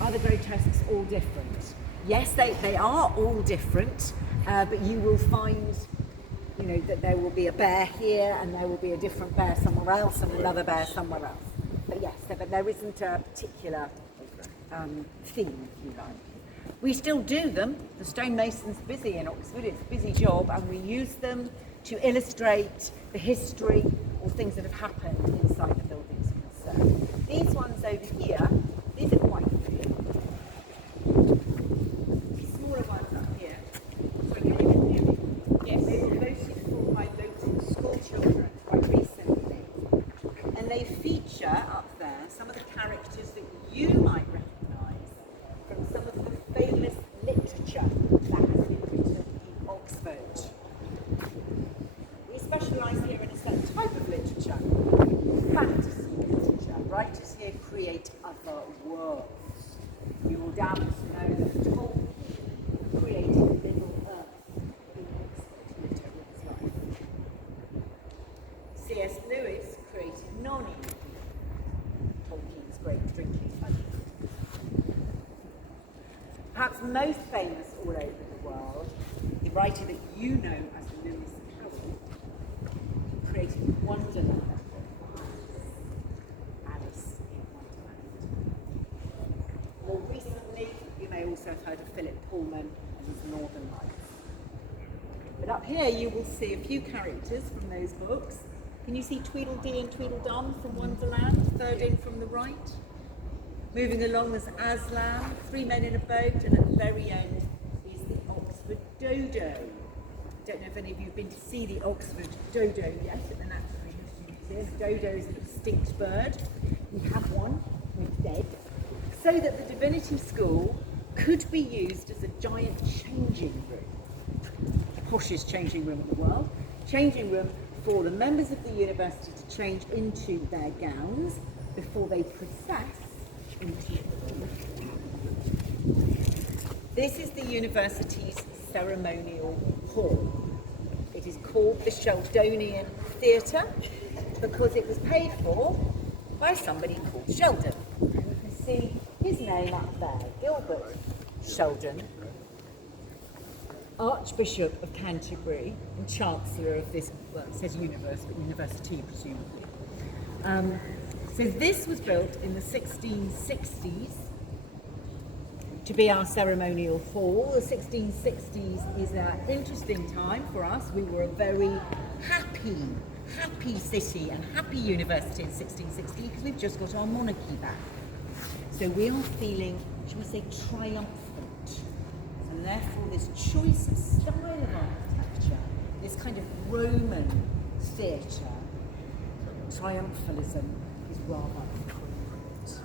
Are the grotesques all different? Yes, they are all different, but you will find, that there will be a bear here and there will be a different bear somewhere else and another bear somewhere else. But yes, but there isn't a particular theme, if you like. We still do them. The stonemason's busy in Oxford, it's a busy job, and we use them to illustrate the history or things that have happened inside the buildings concerned. These ones over here, these are quite few. Smaller ones up here. So can you hear me? Yes. They were voted for by local school children quite recently. And they feature up there some of the characters that you might recognise from some of the famous literature that has been written in Oxford. We specialise here in a certain type of literature, fantasy literature. Writers here create other worlds. You will doubtless know that Tolkien created Middle Earth in Oxford, lived over his life. C.S. Lewis created Nonny, Tolkien's great drinking buddy. Perhaps most famous all over the world, the writer that you know as Lewis Carroll created Wonderland. Alice in Wonderland. More recently, you may also have heard of Philip Pullman and his Northern Lights. But up here you will see a few characters from those books. Can you see Tweedledee and Tweedledum from Wonderland, third in from the right? Moving along there's Aslan, three men in a boat, and at the very end is the Oxford Dodo. I don't know if any of you have been to see the Oxford Dodo yet at the Natural History Museum. Dodo is an extinct bird. We have one, it's dead. So that the Divinity School could be used as a giant changing room. The poshest changing room in the world. Changing room for the members of the university to change into their gowns before they process into the room. This is the university's ceremonial hall. It is called the Sheldonian Theatre because it was paid for by somebody called Sheldon. And you can see his name up there, Gilbert Sheldon, Archbishop of Canterbury and Chancellor of this, well, it says university presumably. So this was built in the 1660s to be our ceremonial hall. The 1660s is an interesting time for us. We were a very happy city and happy university in 1660 because we've just got our monarchy back. So we are feeling, shall we say, triumphant. And therefore this choice of style of architecture, this kind of Roman theatre, triumphalism, is rather appropriate.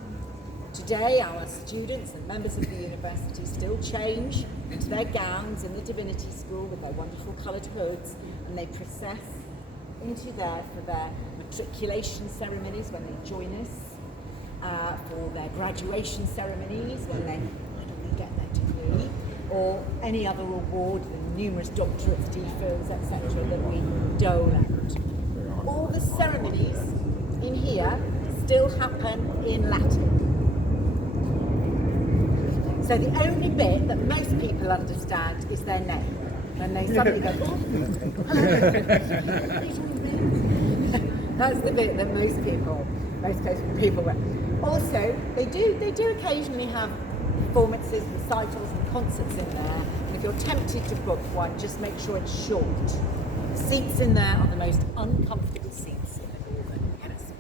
Today our students and members of the university still change into their gowns in the Divinity School with their wonderful coloured hoods, and they process into there for their matriculation ceremonies when they join us, for their graduation ceremonies when they finally get their degree, or any other award, the numerous doctorates, DPhils, etc. that we dole out. All the ceremonies in here still happen in Latin. So the only bit that most people understand is their name. When they suddenly go, oh, that's the bit that most people will. Also, they do occasionally have performances, recitals and concerts in there. And if you're tempted to book one, just make sure it's short. The seats in there are the most uncomfortable seats in the building. Yes.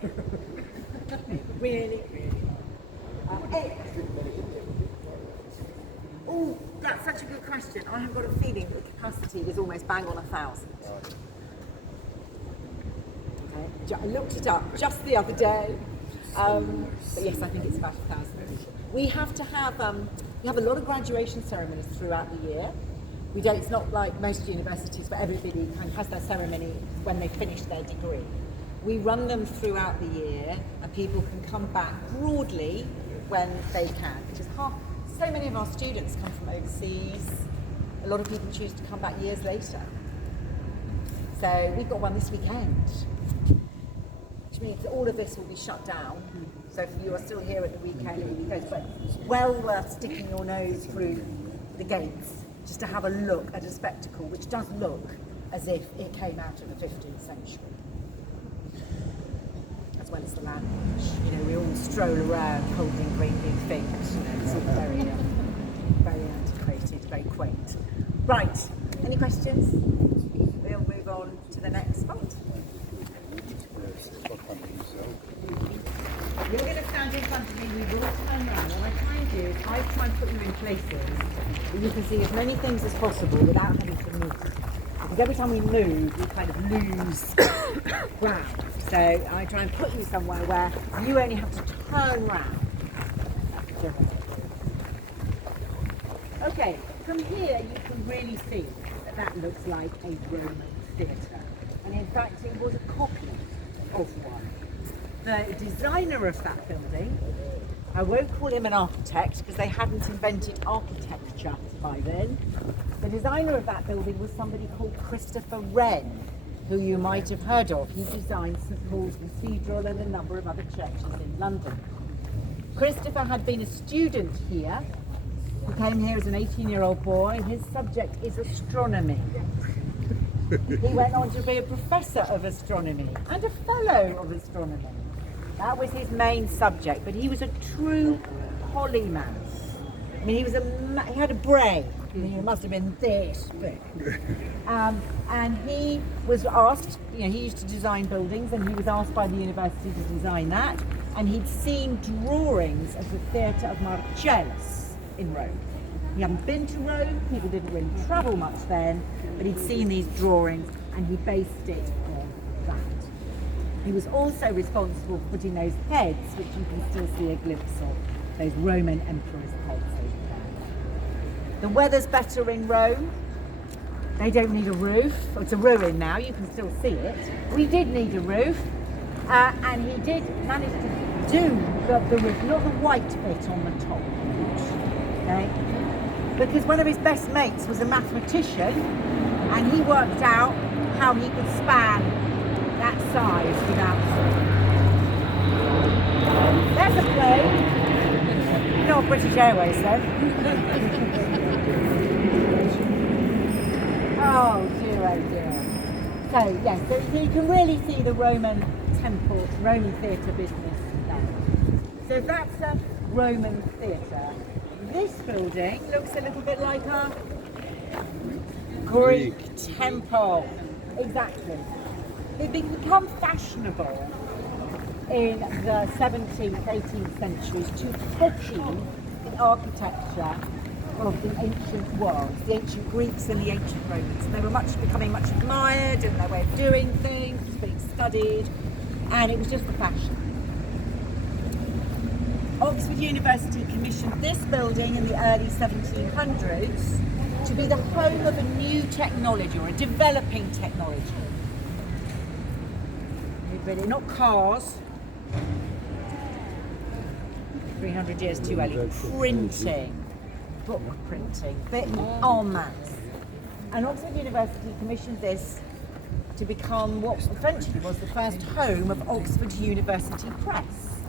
Really. Oh, that's such a good question. I have got a feeling that the capacity is almost bang on 1,000. Okay. I looked it up just the other day. But yes, I think it's about 1,000. We have to have we have a lot of graduation ceremonies throughout the year. We don't. It's not like most universities where everybody kind of has their ceremony when they finish their degree. We run them throughout the year, and people can come back broadly when they can, which is half. So many of our students come from overseas. A lot of people choose to come back years later. So we've got one this weekend, which means that all of this will be shut down So if you are still here at the weekend, it will be closed, but well worth sticking your nose through the gates just to have a look at a spectacle which does look as if it came out of the 15th century. As well as the language. You know, we all stroll around holding great big things. You know, it's all very, very antiquated, very quaint. Right, any questions? We'll move on to the next spot. You're going to stand in front of me, we will turn around. What I try and do is I try and put you in places where you can see as many things as possible without having to move. Because every time we move, we kind of lose ground. So I try and put you somewhere where you only have to turn round. Okay, from here you can really see that that looks like a Roman theatre. And in fact it was a copy of one. The designer of that building, I won't call him an architect because they hadn't invented architecture by then. The designer of that building was somebody called Christopher Wren, who you might have heard of. He designed St Paul's Cathedral and a number of other churches in London. Christopher had been a student here. He came here as an 18-year-old boy. His subject is astronomy. He went on to be a professor of astronomy and a fellow of astronomy. That was his main subject, but he was a true polymath. I mean, he had a brain. I mean, it must have been this big. And he was asked, you know, he used to design buildings, and he was asked by the university to design that. And he'd seen drawings of the theatre of Marcellus in Rome. He hadn't been to Rome, people didn't really travel much then, but he'd seen these drawings and he based it on that. He was also responsible for putting those heads, which you can still see a glimpse of, those Roman emperors' heads over there. The weather's better in Rome. They don't need a roof. It's a ruin now, you can still see it. We did need a roof, and he did manage to do the roof, not the white bit on the top. Okay? Because one of his best mates was a mathematician, and he worked out how he could span that size without sinking. There's a plane. Not British Airways though. Oh dear, oh dear. So yes, so you can really see the Roman temple, Roman theatre business there. So that's a Roman theatre. This building looks a little bit like a Greek temple. Exactly. It became fashionable in the 17th, 18th centuries to copy the architecture of the ancient world, the ancient Greeks and the ancient Romans. And they were becoming much admired, and their way of doing things was being studied, and it was just the fashion. Oxford University commissioned this building in the early 1700s to be the home of a new technology, or a developing technology. Really, not cars, 300 years too early, printing, book printing, en masse. And Oxford University commissioned this to become what eventually was the first home of Oxford University Press.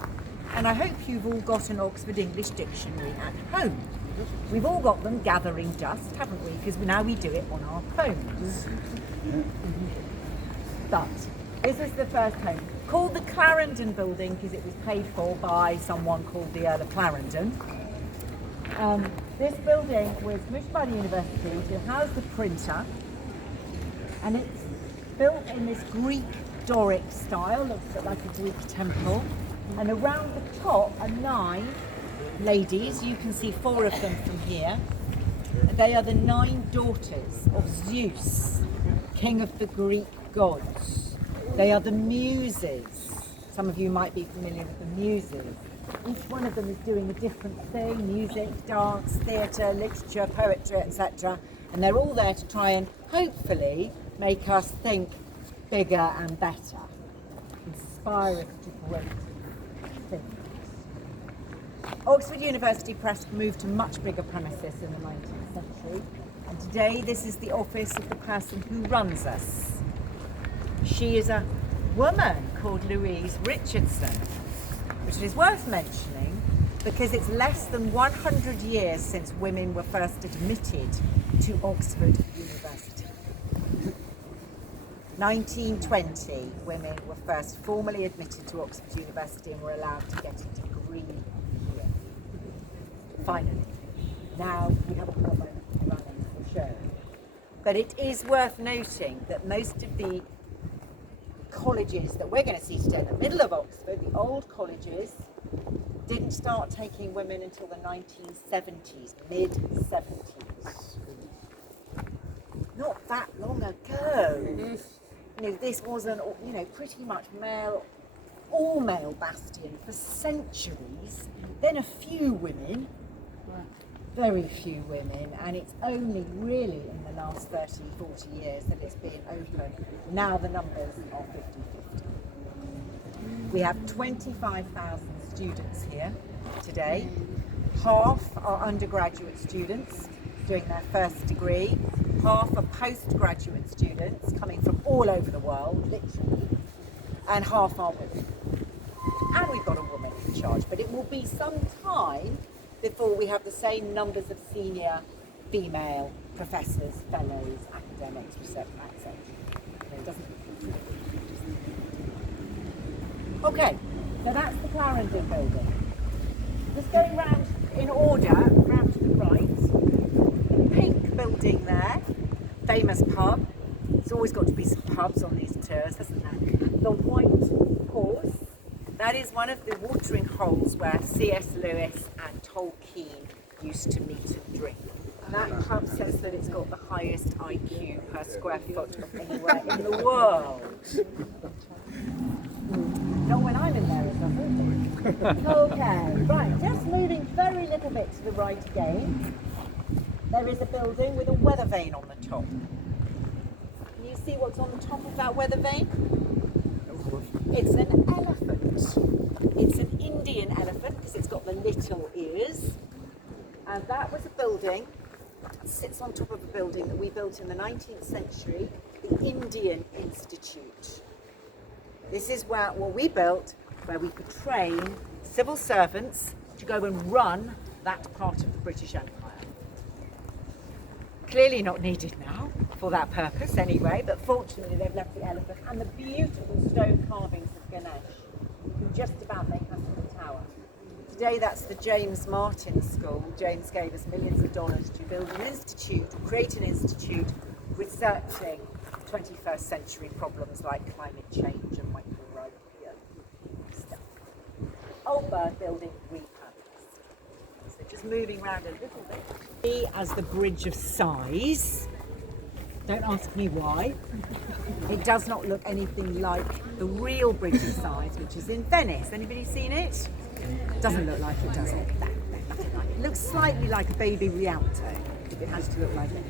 And I hope you've all got an Oxford English Dictionary at home. We've all got them gathering dust, haven't we? Because now we do it on our phones. But this is the first home, called the Clarendon Building because it was paid for by someone called the Earl of Clarendon. This building was commissioned by the university to house the printer, and it's built in this Greek Doric style, looks a bit like a Greek temple. And around the top are 9 ladies. You can see 4 of them from here. They are the 9 daughters of Zeus, king of the Greek gods. They are the Muses. Some of you might be familiar with the Muses. Each one of them is doing a different thing: music, dance, theatre, literature, poetry, etc. And they're all there to try and hopefully make us think bigger and better, inspire us to great things. Oxford University Press moved to much bigger premises in the 19th century, and today this is the office of the person who runs us. She is a woman called Louise Richardson. Hospital is worth mentioning because it's less than 100 years since women were first admitted to Oxford University. 1920, women were first formally admitted to Oxford University and were allowed to get a degree here. Finally. Now we have a woman running the show. But it is worth noting that most of the colleges that we're going to see today in the middle of Oxford, the old colleges, didn't start taking women until the 1970s, mid-70s. Not that long ago. You know, this was an, you know, pretty much all-male bastion for centuries. Then a few women, very few women, and it's only really in the last 30, 40 years that it's been open. Now the numbers are 50-50. We have 25,000 students here today. Half are undergraduate students doing their first degree, half are postgraduate students coming from all over the world, literally, and half are women. And we've got a woman in charge, but it will be some time before we have the same numbers of senior female professors, fellows, academics, research, etc. It doesn't. Okay, so that's the Clarendon building. Just going round in order, round to the right. The pink building there, famous pub. It's always got to be some pubs on these tours, hasn't there? The White Horse. That is one of the watering holes where C.S. Lewis and Tolkien used to meet and drink. That pub says that it's got the highest IQ per square foot of anywhere in the world. Not when I'm in there, it doesn't. Okay, right, just moving very little bit to the right again. There is a building with a weather vane on the top. Can you see what's on the top of that weather vane? It's an elephant. It's an Indian elephant because it's got the little ears. And that was a building, that sits on top of a building that we built in the 19th century, the Indian Institute. This is what we built, where we could train civil servants to go and run that part of the British Empire. Clearly not needed now for that purpose anyway, but fortunately they've left the elephant and the beautiful stone carvings of Ganesh. You can just about make out of the tower. Today that's the James Martin School. James gave us millions of dollars to build an institute, create an institute researching 21st century problems like climate change and microbial stuff. Old Bird building repurposed. So just moving around a little bit. As the Bridge of Sighs. Don't ask me why. It does not look anything like the real Bridge of Sighs, which is in Venice. Anybody seen it? Doesn't look like it, does it? Nothing like it. It looks slightly like a baby Rialto, if it has to look like it.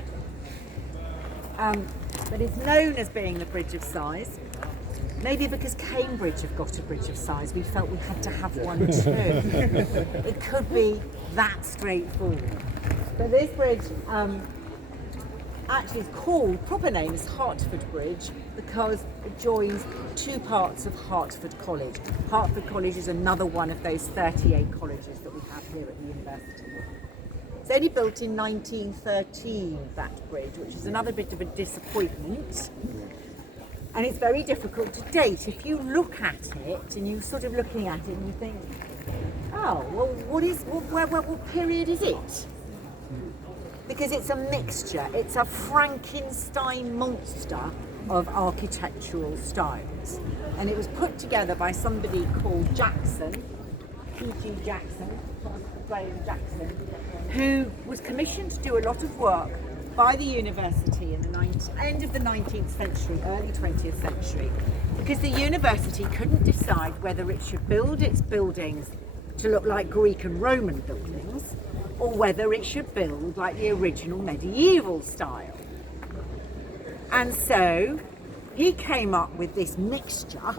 But it's known as being the Bridge of Sighs. Maybe because Cambridge have got a Bridge of Sighs, we felt we had to have one too. It could be that straightforward. But this bridge actually is called, proper name is Hertford Bridge, because it joins two parts of Hertford College. Hertford College is another one of those 38 colleges that we have here at the university. It's only built in 1913, that bridge, which is another bit of a disappointment. And it's very difficult to date. If you look at it and you're sort of looking at it and you think, oh, well, what period is it? Because it's a mixture, it's a Frankenstein monster of architectural styles. And it was put together by somebody called Jackson, P.G. Jackson, Graham Jackson, who was commissioned to do a lot of work by the university in the end of the 19th century, early 20th century, because the university couldn't decide whether it should build its buildings to look like Greek and Roman buildings, or whether it should build like the original medieval style. And so he came up with this mixture,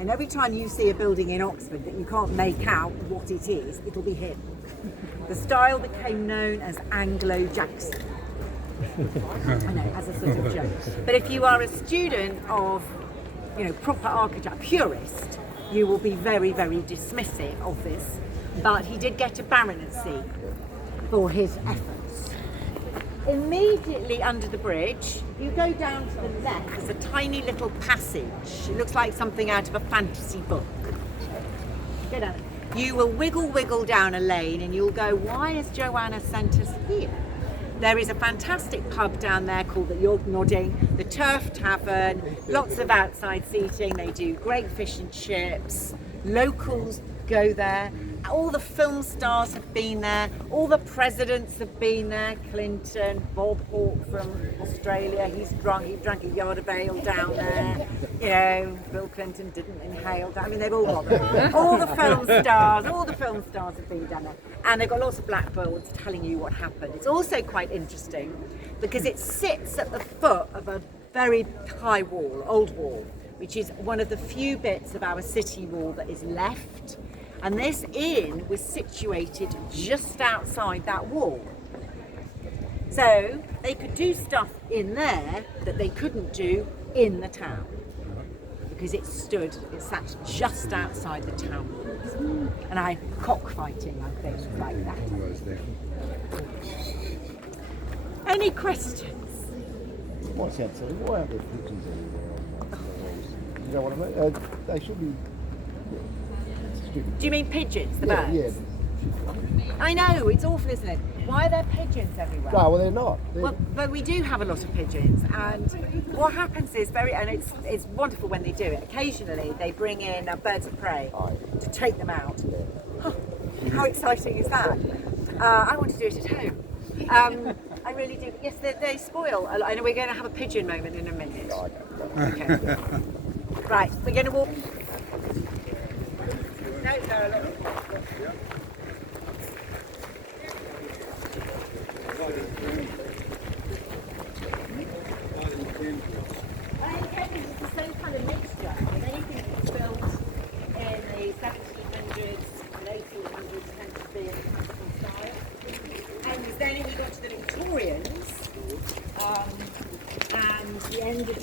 and every time you see a building in Oxford that you can't make out what it is, it'll be him. The style became known as Anglo-Jackson. I know, as a sort of joke. But if you are a student of, proper architecture, a purist, you will be very, very dismissive of this, but he did get a baronetcy for his efforts. Immediately under the bridge, you go down to the left, there's a tiny little passage. It looks like something out of a fantasy book. Go down. You will wiggle down a lane and you'll go, why has Joanna sent us here? There is a fantastic pub down there called, you're nodding, the Turf Tavern, lots of outside seating, they do great fish and chips, locals go there, all the film stars have been there, all the presidents have been there, Clinton, Bob Hawke from Australia, he drank a yard of ale down there, you know, Bill Clinton didn't inhale, I mean they've all got there. All the film stars have been down there, and they've got lots of blackboards telling you what happened. It's also quite interesting because it sits at the foot of a very high wall, old wall, which is one of the few bits of our city wall that is left. And this inn was situated just outside that wall. So they could do stuff in there that they couldn't do in the town because it sat just outside the town walls. And I cockfighting and things like that. Any questions? What's absolutely? Why aren't there pigeons everywhere? You know what I mean? They should be. Do you mean pigeons, the birds? Yeah. I know, it's awful, isn't it? Why are there pigeons everywhere? No, well they're not. Well, but we do have a lot of pigeons, and what happens is it's wonderful when they do it. Occasionally they bring in birds of prey to take them out. Huh, how exciting is that? I want to do it at home. I really do. Yes, they spoil. I know we're going to have a pigeon moment in a minute. Okay. Right, we're going to walk. No, it's the same kind of mixture with anything that's built in the 1700s and 1800s tends to be in a classical style. And then you got to the Victorians and the end of the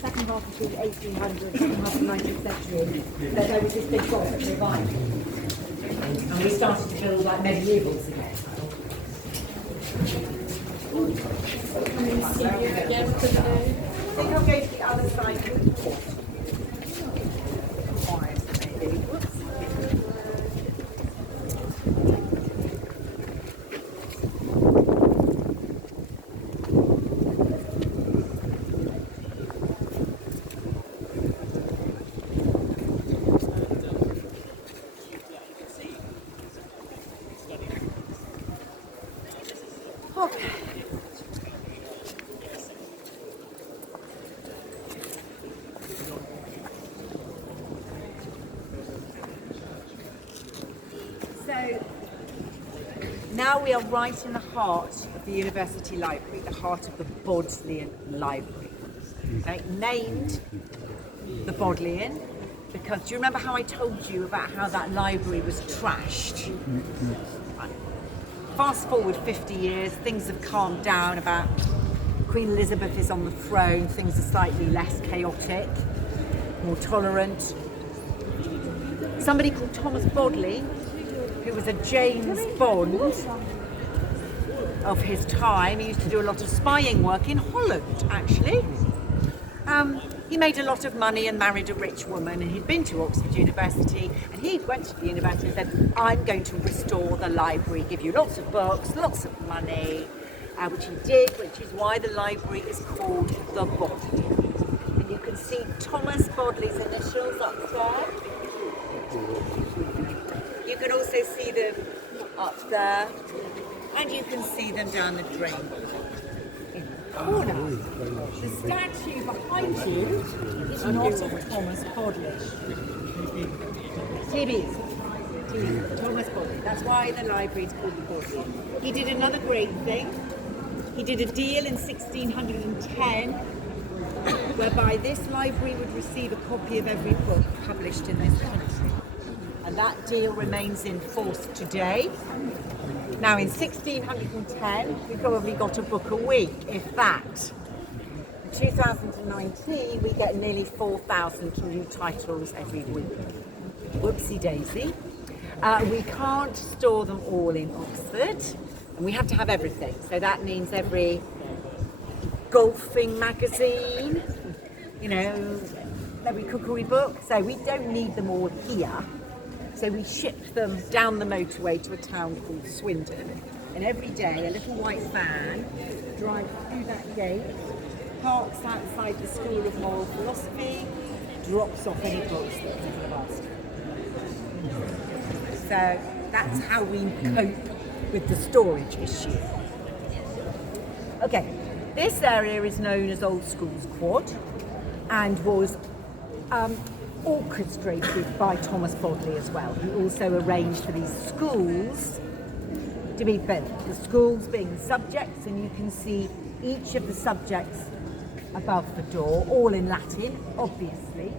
second half of the 1800s, second half of the 19th century, that there was this big Gothic revival. And we started to build like medievals again. I think I'll go to the other side of the port. Maybe. Whoops. Okay. So now we are right in the heart of the University Library, the heart of the Bodleian Library. Okay, named the Bodleian because, do you remember how I told you about how that library was trashed? Right. Fast forward 50 years, things have calmed down about Queen Elizabeth is on the throne, things are slightly less chaotic, more tolerant. Somebody called Thomas Bodley, who was a James Bond of his time, he used to do a lot of spying work in Holland, actually. He made a lot of money and married a rich woman, and he'd been to Oxford University, and he went to the university and said, I'm going to restore the library, give you lots of books, lots of money, which he did, which is why the library is called the Bodley. And you can see Thomas Bodley's initials up there. You can also see them up there, and you can see them down the drain. Corner. The statue behind you is not of Thomas Bodley. TB. Thomas Bodley. That's why the library is called the Bodley. He did another great thing. He did a deal in 1610 whereby this library would receive a copy of every book published in this country. And that deal remains in force today. Now in 1610, we probably got a book a week, if that. In 2019, we get nearly 4,000 new titles every week. Whoopsie daisy. We can't store them all in Oxford, and we have to have everything. So that means every golfing magazine, every cookery book. So we don't need them all here. So we ship them down the motorway to a town called Swindon. And every day a little white van drives through that gate, parks outside the School of Moral Philosophy, drops off any books that people have asked for. So that's how we cope with the storage issue. Okay, this area is known as Old Schools Quad and was orchestrated by Thomas Bodley as well, who also arranged for these schools to be built. The schools being the subjects, and you can see each of the subjects above the door, all in Latin, obviously,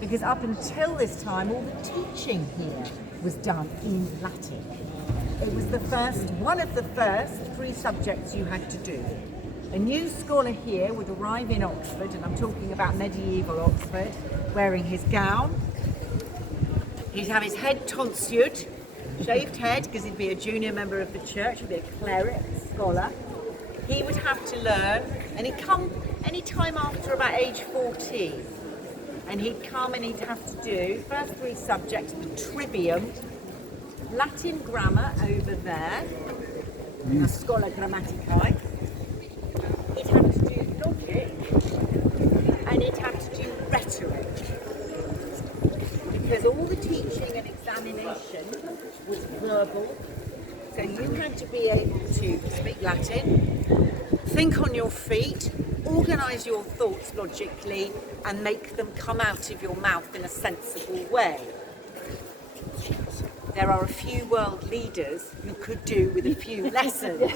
because up until this time, all the teaching here was done in Latin. It was one of the first 3 subjects you had to do. A new scholar here would arrive in Oxford, and I'm talking about medieval Oxford, wearing his gown. He'd have his head tonsured, shaved head, because he'd be a junior member of the church, he'd be a cleric, a scholar. He would have to learn, and he'd come any time after about age 14. And he'd come and he'd have to do, first 3 subjects, the trivium, Latin grammar over there, a schola grammaticae. He'd have to do logic, and he'd have to do rhetoric. Because all the teaching and examination was verbal, so you had to be able to speak Latin, think on your feet, organise your thoughts logically, and make them come out of your mouth in a sensible way. There are a few world leaders who could do with a few lessons.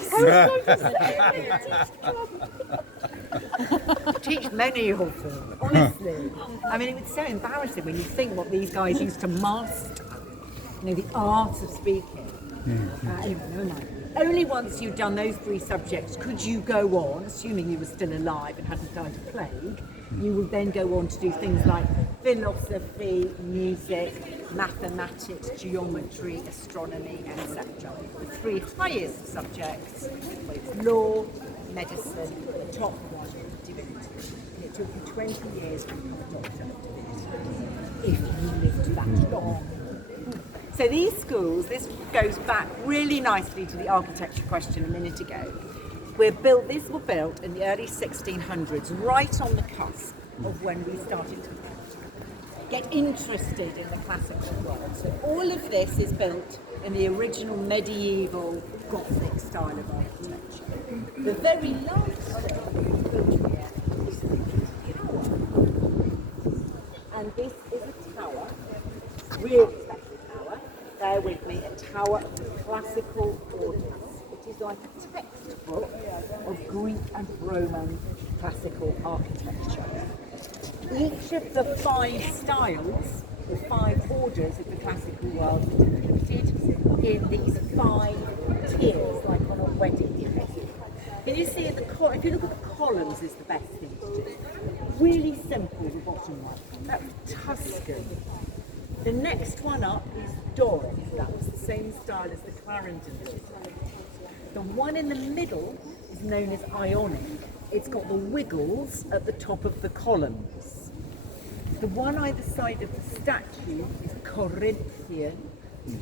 Teach many of them, honestly. I mean, it was so embarrassing when you think what these guys used to master, the art of speaking. Anyway, never mind. Only once you'd done those 3 subjects could you go on, assuming you were still alive and hadn't died of plague, you would then go on to do things like philosophy, music, mathematics, geometry, astronomy, etc. The 3 highest subjects were law, medicine, the top one, divinity. And it took you 20 years to become a doctor of divinity, if you lived that long. So these schools, this goes back really nicely to the architecture question a minute ago. These were built in the early 1600s, right on the cusp of when we started to get interested in the classical world. So all of this is built in the original medieval Gothic style of architecture. The very last thing built here is the tower. And this is a tower, really special tower. Bear with me, a tower of the classical orders. It is like a textbook of Greek and Roman classical architecture. Each of the 5 styles, the 5 orders of the classical world, are depicted in these 5 tiers, like on a wedding dress. Can you see if you look at the columns is the best thing to do. Really simple, the bottom one. That's Tuscan. The next one up is Doric. That was the same style as the Clarendon system. The one in the middle is known as Ionic. It's got the wiggles at the top of the columns. The one either side of the statue is Corinthian.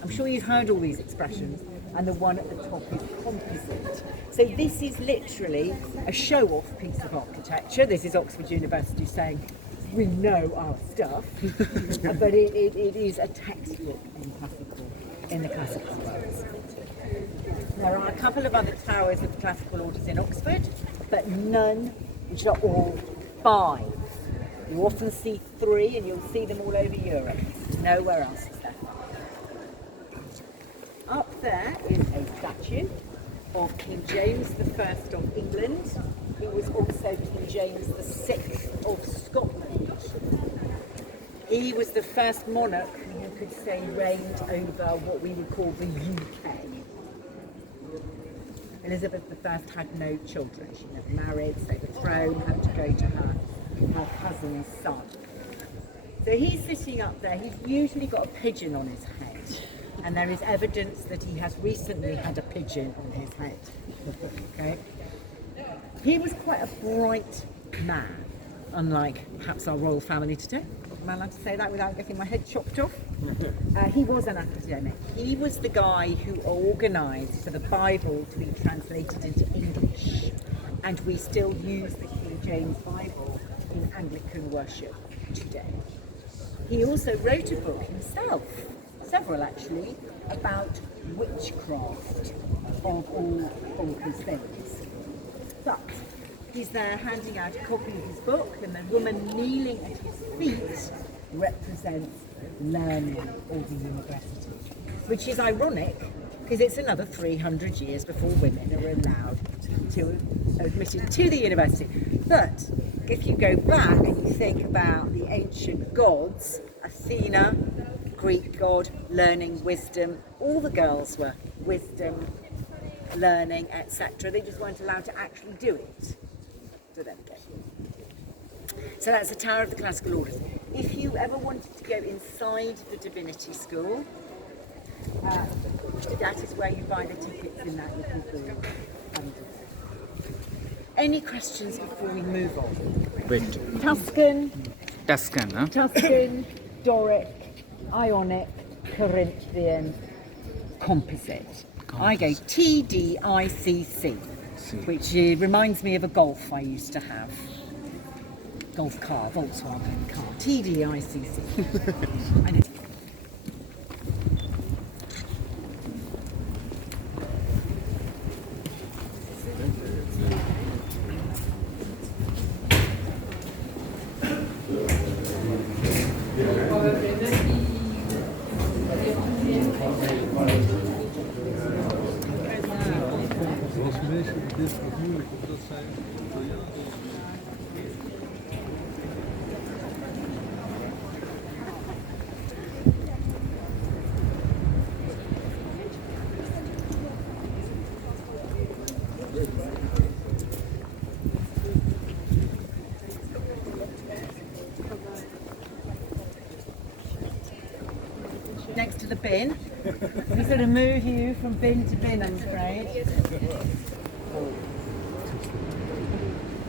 I'm sure you've heard all these expressions. And the one at the top is composite. So this is literally a show-off piece of architecture. This is Oxford University saying, we know our stuff, but it is a textbook in the classical world. There are a couple of other towers of the classical orders in Oxford, but none which are all 5. You often see 3, and you'll see them all over Europe. Nowhere else is there. Up there is a statue of King James I of England, who was also King James VI of Scotland. He was the first monarch who you could say reigned over what we would call the UK. Elizabeth I had no children. She never married, so the throne had to go to her cousin's son. So he's sitting up there. He's usually got a pigeon on his head, and there is evidence that he has recently had a pigeon on his head. Okay. He was quite a bright man, unlike perhaps our royal family today. Am I allowed to say that without getting my head chopped off? He was an academic. He was the guy who organised for the Bible to be translated into English, and we still use the King James Bible in Anglican worship today. He also wrote a book himself, several actually, about witchcraft of all bonkers things. But he's there handing out a copy of his book, and the woman kneeling at his feet represents learning or the university, which is ironic because it's another 300 years before women are allowed to admitted to the university. But if you go back and you think about the ancient gods, Athena, Greek god, learning, wisdom, all the girls were wisdom, learning, etc. They just weren't allowed to actually do it. So there we go. So that's the Tower of the Classical Orders. If you ever wanted to go inside the Divinity School, that is where you buy the tickets in that little booth. Any questions before we move on? Wait. Tuscan, Huh? Tuscan, Doric, Ionic, Corinthian, Composite. I go TDICC, which reminds me of a Golf I used to have. Golf car, Volkswagen car, TDICC. And it's Dit is wat moeilijk, omdat zij Italiaans next to the bin. We sort of move you from bin to bin, I'm afraid.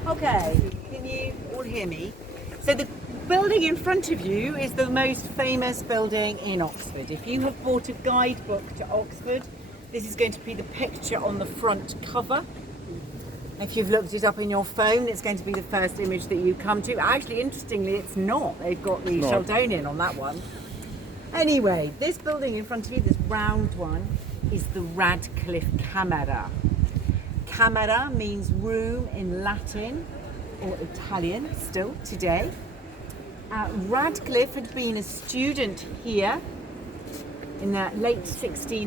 Okay, can you all hear me? So the building in front of you is the most famous building in Oxford. If you have bought a guidebook to Oxford, this is going to be the picture on the front cover. If you've looked it up in your phone, it's going to be the first image that you come to. Actually, interestingly, it's not. They've got the Sheldonian on that one. Anyway, this building in front of you, this round one, is the Radcliffe Camera. Camera means room in Latin or Italian still today. Radcliffe had been a student here in the late 16th